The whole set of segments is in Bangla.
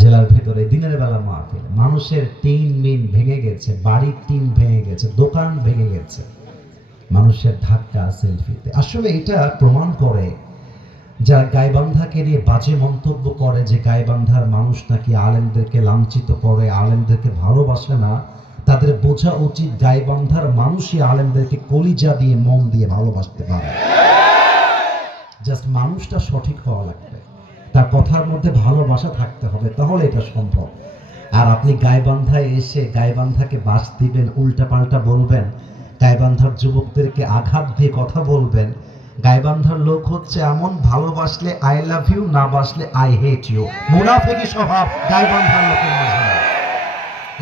জেলার ভেতরে দিনের বেলা মাহফিল, মানুষের টিন মিন ভেঙে গেছে, বাড়ির টিন ভেঙে গেছে, দোকান ভেঙে গেছে মানুষের ধাক্কা সেলফিতে। আসলে এটা প্রমাণ করে যারা গাইবান্ধাকে নিয়ে বাজে মন্তব্য করে যে গাইবান্ধার মানুষ নাকি আলেমদেরকে লাঞ্ছিত করে, আলেমদেরকে ভালোবাসে না, তাদের বোঝা উচিত গাইবান্ধার মানুষই আলেমদেরকে কলিজা দিয়ে মন দিয়ে ভালোবাসতে পারে। জাস্ট মানুষটা সঠিক হওয়া লাগবে, তার কথার মধ্যে ভালোবাসা থাকতে হবে, তাহলে এটা সম্ভব। আর আপনি গাইবান্ধায় এসে গাইবান্ধাকে বাস দিবেন, উল্টা পাল্টা বলবেন, গাইবান্ধার যুবকদেরকে আঘাত দিয়ে কথা বলবেন। গাইবান্ধার লোক হচ্ছে এমন, ভালোবাসলে আই লাভ ইউ, না বাসলে আই হেট ইউ। মুনাফিকি স্বভাব গাইবান্ধার লোকের মাঝে।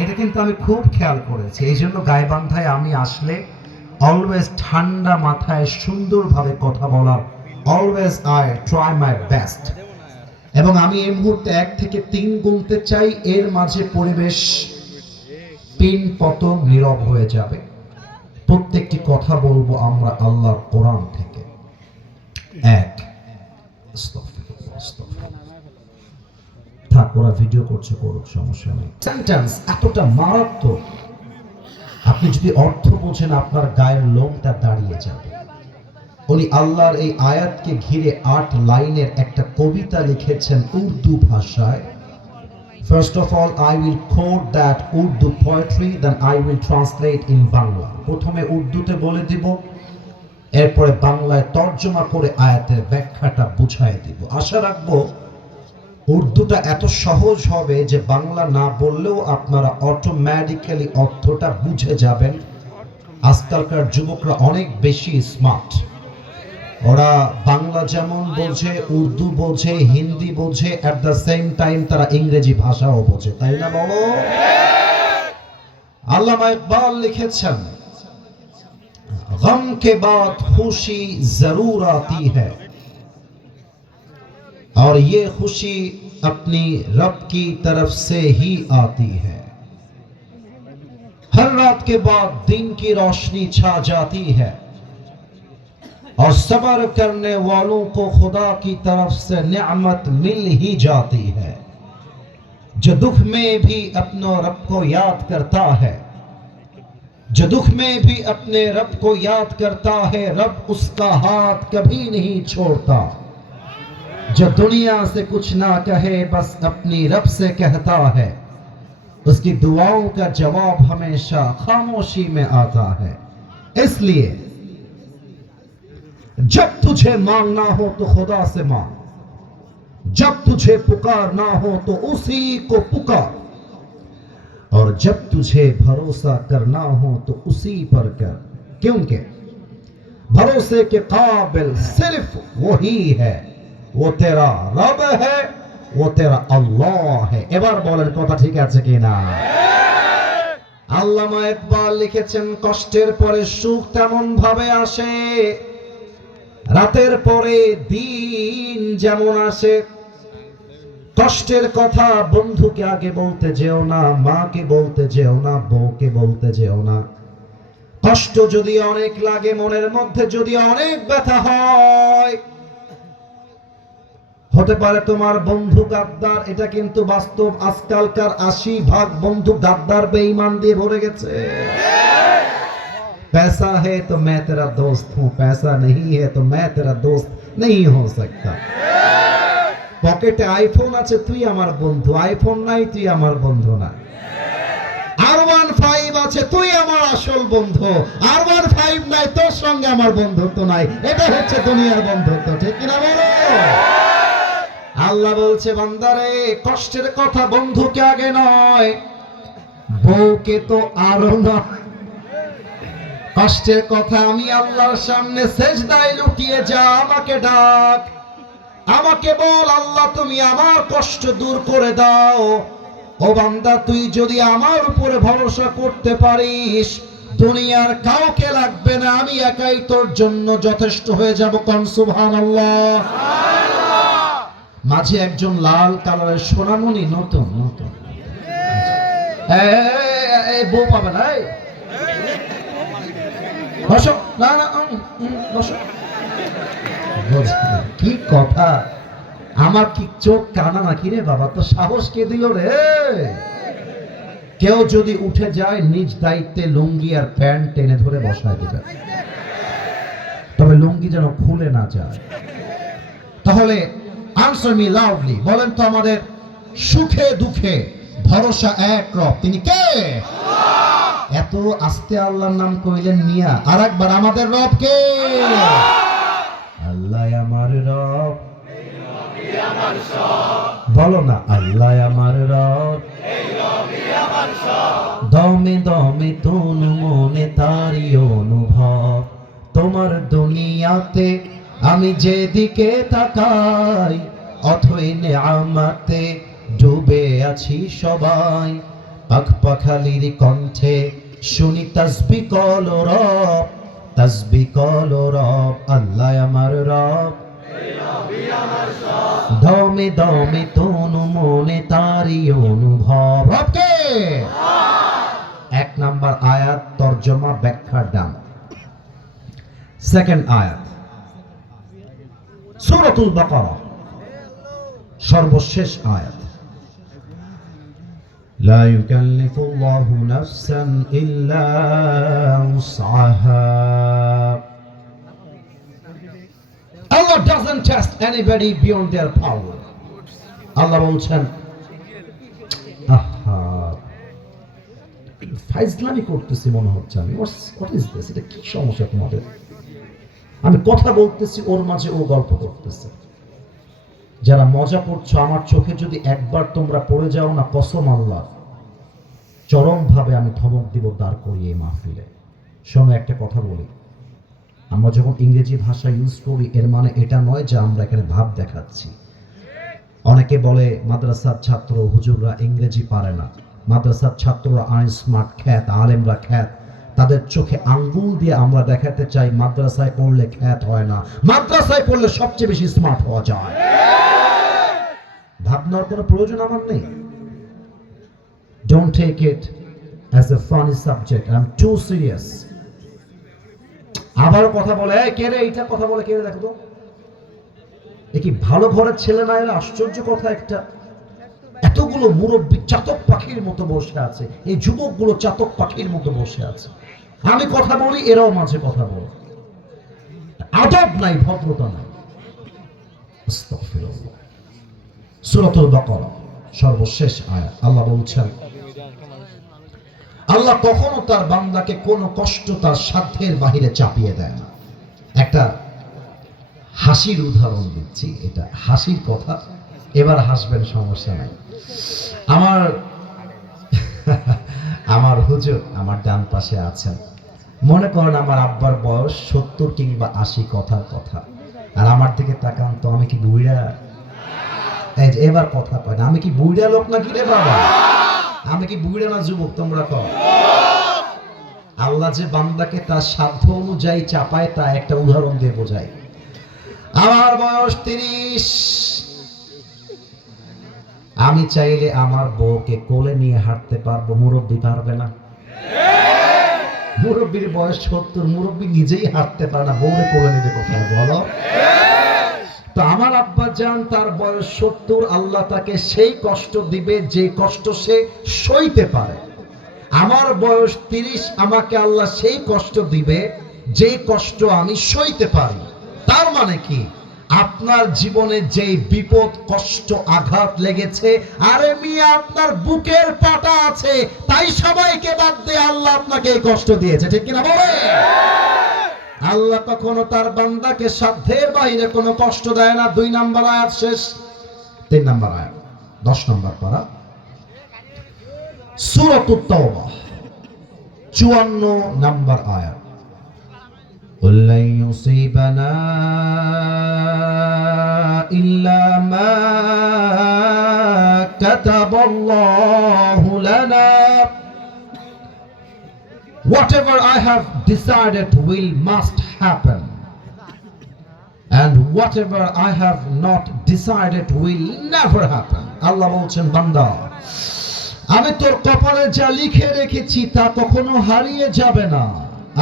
এটা কিন্তু আমি খুব খেয়াল করেছি। এই জন্য গাইবান্ধায় আমি আসলে অলওয়েজ ঠান্ডা মাথায় সুন্দরভাবে কথা বলার, always I try my best. এবং আমি এই মুহূর্তে 1 থেকে 3 গুনতে চাই, এর মাঝে পরিবেশ পিন পতন নীরব হয়ে যাবে। প্রত্যেকটি কথা বলবো আমরা আল্লাহর কোরআন থেকে। 1, থাক, ওরা ভিডিও করছে, করুক, সমস্যা নেই। সেন্টেন্স এতটা মারাত্মক, আপনি যদি অর্থ বোঝেন আপনার গায়ের লোমটা দাঁড়িয়ে যাবে। উনি আল্লাহর এই আয়াতকে ঘিরে 8 লাইনের একটা কবিতা লিখেছেন উর্দু ভাষায়। First of all, I will quote that Urdu poetry, then I will translate in Bangla. প্রথমে উর্দুতে বলে দিব, এরপরে বাংলায় তর্জমা করে আয়াতের ব্যাখ্যাটা বুঝাই দিব। আশা রাখবো উর্দুটা এত সহজ হবে যে বাংলা না বললেও আপনারা অটোমেটিক্যালি অর্থটা বুঝে যাবেন। আজকালকার যুবকরা অনেক বেশি স্মার্ট, ওরা বাংলা যেমন বোঝে, উর্দু বোঝে, হিন্দি বোঝে, এট দ্য সেম টাইম তারা ইংরেজি ভাষাও বোঝে, তাই না বলো? আল্লামা ইকবাল লিখেছেন, গম কে বাদ খুশি জরুর আতি है और ये खुशी अपनी रब की तरफ से ही आती है। हर रात के बाद दिन की रोशनी छा जाती है और सब्र करने वालों को खुदा की तरफ से नेमत मिल ही जाती है। जो दुख में भी अपने रब को याद करता है, जो दुख में भी अपने रब को याद करता है, रब उसका हाथ कभी नहीं छोड़ता। जो दुनिया से कुछ ना कहे बस अपनी रब से कहता है, उसकी दुआओं का जवाब हमेशा खामोशी में आता है। इसलिए जब तुझे मांगना हो तो खुदा से मांग, जब तुझे पुकारना हो तो उसी को पुकार, और जब तुझे भरोसा करना हो तो उसी पर कर, क्योंकि भरोसे के काबिल सिर्फ वही है, वो तेरा रब है, वो तेरा अल्लाह है। এবার বলেন কথা ঠিক আছে কিনা? আল্লামা ইকবাল লিখেছেন, কষ্টের পরে সুখ তেমন ভাবে আসে, রাতের পরে দিন যেমন আসে। কষ্টের কথা বন্ধুকে আগে বলতে যেও না, মাকে বলতে যেও না, বউকে বলতে যেও না। কষ্ট যদি অনেক লাগে, মনের মধ্যে যদি অনেক ব্যথা হয়, হতে পারে তোমার বন্ধু গাদ্দার, এটা কিন্তু বাস্তব। আজকালকার 80% বন্ধু গাদ্দার বেঈমান দিয়ে ভরে গেছে। पैसा है तो मैं तेरा दोस्त हूं, पैसा नहीं है तो मैं तेरा दोस्त नहीं हो सकता। পকেটে আইফোন আছে, তুই আমার বন্ধু, আইফোন নাই, তুই আমার বন্ধু না। R15 আছে, তুই আমার আসল বন্ধু, R15 নাই, তোর সঙ্গে আমার বন্ধুত্ব নাই। এটা হচ্ছে দুনিয়ার বন্ধুত্ব, ঠিক কিনা বলো? আল্লাহ বলছে, বান্দারে কষ্টের কথা বন্ধুকে আগে নয়, বউকে তো আরো নয়। কষ্টের কথা আমি আল্লাহর সামনে সেজদায় লুটিয়ে যা, আমাকে ডাক, আমাকে বল, আল্লাহ তুমি আমার কষ্ট দূর করে দাও। ও বান্দা, তুই যদি আমার উপরে ভরসা করতে পারিস, দুনিয়ার কাউকে লাগবে না, আমি একাই তোর জন্য যথেষ্ট হয়ে যাব। কোন সুবহানাল্লাহ। মাঝে একজন লাল কালারের সোনামণি, নতুন নতুন, বউ পাবে না, বসো, না না বসো। কি কথা, আমার কি চোখ কানা নাকি রে বাবা? তো সাহস কে দিল রে? কেউ যদি উঠে যায় নিজ দায়িত্বে লুঙ্গি আর প্যান্ট টেনে ধরে বসায় দিবে, তবে লুঙ্গি যেন খুলে না যায়। তাহলে আনসার মি লাউডলি, বলেন তো আমাদের সুখে দুঃখে ভরসা এক রব, তিনি কে? এত আস্তে আল্লাহর নাম কইলেন মিয়া, আর একবার আমাদের রব কে? আল্লাহ আমার রব, বলো না আল্লাহ আমার রব, দমে দমে তন মনে তারি অনুভব। তোমার দুনিয়াতে আমি যেদিকে তাকাই, অথই নেয়ামতে ডুবে আছি সবাই। পাখ পাখালির কণ্ঠে শুনি তাসবিহ কল রব, তাসবিহ কল রব, আল্লাহ আমার রব, দমে দমে তনু মনে তারি অনুভব। রবকে এক নাম্বার আয়াত তরজমা ব্যাখ্যা ডান। সেকেন্ড আয়াত সূরাতুল বাকারা সর্বশেষ আয়াত, লা ইউকাল্লিফুল্লাহু নাফসান ইল্লা উসআহা। Allah doesn't test anybody beyond their power. Allah বলছেন, আহা ফাইজলামি করতেছি মনে হচ্ছে আমি। What is this? এটা কি সমস্যা তোমাদের? আমি কথা বলতেছি, ওর মাঝে ও গল্প করতেছে। যারা মজা করছো, আমার চোখে যদি একবার তোমরা পড়ে যাও না, কসম আল্লাহ, চরম ভাবে আমি ধমক দিব দাঁড় করিয়ে এই মাহফিলে। শোনো, একটা কথা বলি, আমরা যখন ইংরেজি ভাষা ইউজ করি এর মানে এটা নয় যে আমরা এখানে ভাব দেখাচ্ছি। অনেকে বলে মাদ্রাসার ছাত্র হুজুররা ইংরেজি পারে না, মাদ্রাসার ছাত্ররা আনস্মার্ট, খ্যাত, আলেমরা খ্যাত। তাদের চোখে আঙ্গুল দিয়ে আমরা দেখাতে চাই মাদ্রাসায় পড়লে খ্যাত হয় না, মাদ্রাসায় পড়লে সবচেয়ে বেশি স্মার্ট হওয়া যায়। ভাবনার কোনো প্রয়োজন আমার নেই। Don't take it as a funny subject. I'm too serious. আবার কথা বলে, এই কে রে? এইটা কথা বলে কে রে? দেখো তো, এ কি ভালো ঘরের ছেলে না? এরা আশ্চর্য কথা একটা। এতগুলো মুরব্বী চাতক পাখির মতো বসে আছে, এই যুবকগুলো চাতক পাখির মতো বসে আছে। আমি কথা বলি, এরাও মাঝে কথা বলে। আদব নাই, ভদ্রতা নাই। আস্তাগফিরুল্লাহ। সূরাতুল বাকারা সর্বশেষ আয়াত, আল্লাহ বলছেন, আল্লাহ কখনো তার বান্দাকে কোনো কষ্ট তার সাধ্যের বাহিরে চাপিয়ে দেয় না। একটা হাসির উদাহরণ দিচ্ছি, এটা হাসির কথা, এবার হাসবেন, সমস্যা নাই। আমার হুজুর আমার ডান পাশে আছেন। মনে করেন আমার আব্বার বয়স 70 কিংবা 80, কথার কথা। আর আমার দিকে তাকান তো, আমি কি বুইড়া? এই যে এবার কথা কয় না, আমি কি বুইড়া লোক নাকি রে বাবা? আমি কি বুইড়া না যুবক? তোমরা কও। আল্লাহ যে বান্দাকে তার সাধ্য অনুযায়ী চাপায়, তা একটা উদাহরণ দিয়ে বোঝায়। আমার বয়স 30, আমি চাইলে আমার বউকে কোলে নিয়ে হাঁটতে পারবো, মুরব্বী পারবে না। মুরব্বীর বয়স 70, মুরব্বী নিজেই হাঁটতে পারে না, বউরে কোলে নিতে কোথায় বলো? তো আমার আব্বা জান, তার বয়স 70, আল্লাহ তাকে সেই কষ্ট দিবে যে কষ্ট সে সইতে পারে। আমার বয়স 30, আমাকে আল্লাহ সেই কষ্ট দিবে যে কষ্ট আমি সইতে পারি। তার মানে কি? আপনার জীবনে যে বিপদ, কষ্ট, আঘাত লেগেছে, আরে মিয়া আপনার বুকের পাটা আছে, তাই সবাইকে বাদ দিয়ে আল্লাহ আপনাকে এই কষ্ট দিয়েছে, ঠিক কিনা বলে? আল্লাহ কখনো তার বান্দাকে সাধ্যের বাইরে কোনো কষ্ট দেয় না। 2 নাম্বার আয়াত শেষ। 3 নাম্বার আয়াত, 10 নাম্বার পারা, সূরাতুত তাওবা 54 নাম্বার আয়াত। قل لن يصيبنا إلا ما كتب الله لنا. Whatever I have decided must happen, and whatever I have not decided will never happen. Allah বলছেন, বান্দা আমি তোর কপালে যা লিখে রেখেছি তা কখনো হারিয়ে যাবে না,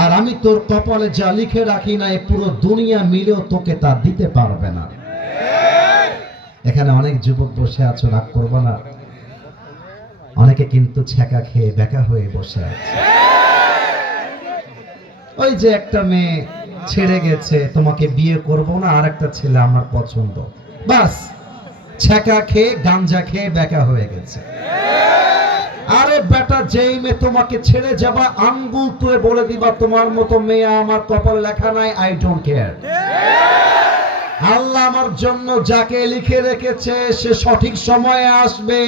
আর আমি তোর কপালে যা লিখে রাখি না, এই পুরো দুনিয়া মিলেও তোকে তা দিতে পারবে না। এখানে অনেক যুবক বসে আছো, রাগ করবো না। অনেকে কিন্তু ছ্যাঁকা খেয়ে বেকা হয়ে বসে আছে। ওই যে একটা মেয়ে ছেড়ে গেছে, তোমাকে বিয়ে করব না, আর একটা ছেলে আমার পছন্দ, বাস ছ্যাঁকা খেয়ে গাঞ্জা খেয়ে বেকা হয়ে গেছে। আরে বেটা, যেই মেয়ে তোমাকে ছেড়ে যাবা আঙ্গুল তুলে বলে দিবা তোমার মতো মেয়ে আমার কপালে লেখা নাই, আই ডোন্ট কেয়ার। আল্লাহ আমার জন্য যাকে লিখে রেখেছে সে সঠিক সময়ে আসবে।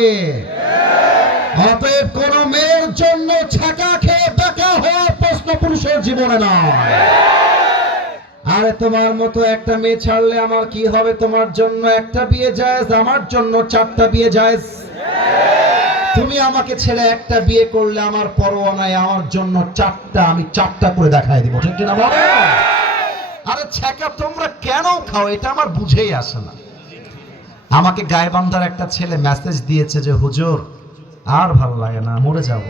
অতএব কোন মেয়ের জন্য ছ্যাঁকা খেয়ে বেকা হওয়ার প্রশ্ন পুরুষের জীবনে নয়। আরে তোমার মতো একটা মেয়ে ছাড়লে আমার কি হবে? তোমার জন্য একটা বিয়ে জায়েজ, আমার জন্য 4টা বিয়ে জায়েজ। তুমি আমাকে ছেড়ে একটা বিয়ে করলে আমার পরোয়া নাই, আমার জন্য 4টা, আমি 4টা করে দেখাই দিব, ঠিক কিনা বলো? আরে ছ্যাঁকা তোমরা কেন খাও এটা আমার বুঝেই আসে না। আমাকে গায়েবান্ধার একটা ছেলে মেসেজ দিয়েছে যে হুজুর আর ভালো লাগে না, মরে যাব,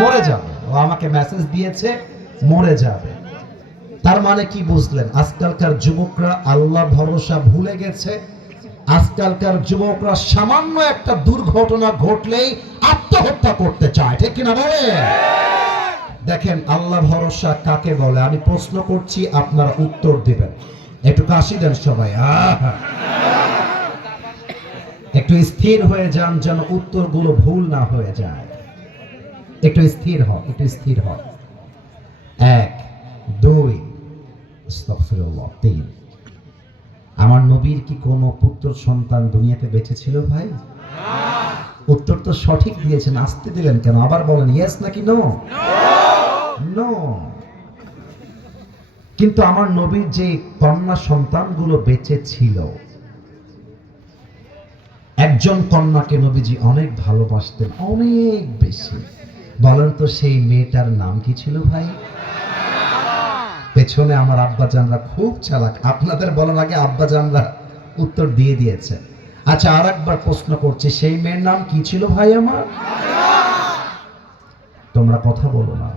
মরে যাব। ও আমাকে মেসেজ দিয়েছে মরে যাবে। তার মানে কি বুঝলেন? আজকালকার যুবকরা আল্লাহ ভরসা ভুলে গেছে। আজকালকার যুবকরা সামান্য একটা দুর্ঘটনা ঘটলেই আত্মহত্যা করতে চায়, ঠিক কিনা বলে? দেখেন আল্লাহ ভরসা কাকে বলে? আমি প্রশ্ন করছি, আপনারা উত্তর দিবেন। একটু কাশি দেন সবাই, একটু স্থির হয়ে যান যেন উত্তরগুলো ভুল না হয়ে যায়। একটু স্থির হও, একটু স্থির হও। 1, 2, আস্তাগফিরুল্লাহ, 3। আমার নবীর কি কোনো পুত্র সন্তান দুনিয়াতে বেঁচে ছিল ভাই? উত্তর তো সঠিক দিয়েছেন, আসতে দিলেন কেন? আবার বলেন ইয়েস নাকি নো? নো। কিন্তু আমার নবীর যে কন্যা সন্তানগুলো বেঁচে ছিল, একজন কন্যাকে নবীজি অনেক ভালোবাসতেন, অনেক বেশি। বলেন তো সেই মেয়েটার নাম কি ছিল ভাই? পেছনে আমার আব্বাজানরা খুব চালাক, আপনাদের বলার আগে আব্বাজানরা উত্তর দিয়ে দিয়েছে। আচ্ছা আর একবার প্রশ্ন করছি, সেই মেয়ের নাম কি ছিল ভাই আমার? তোমরা কথা বলো না।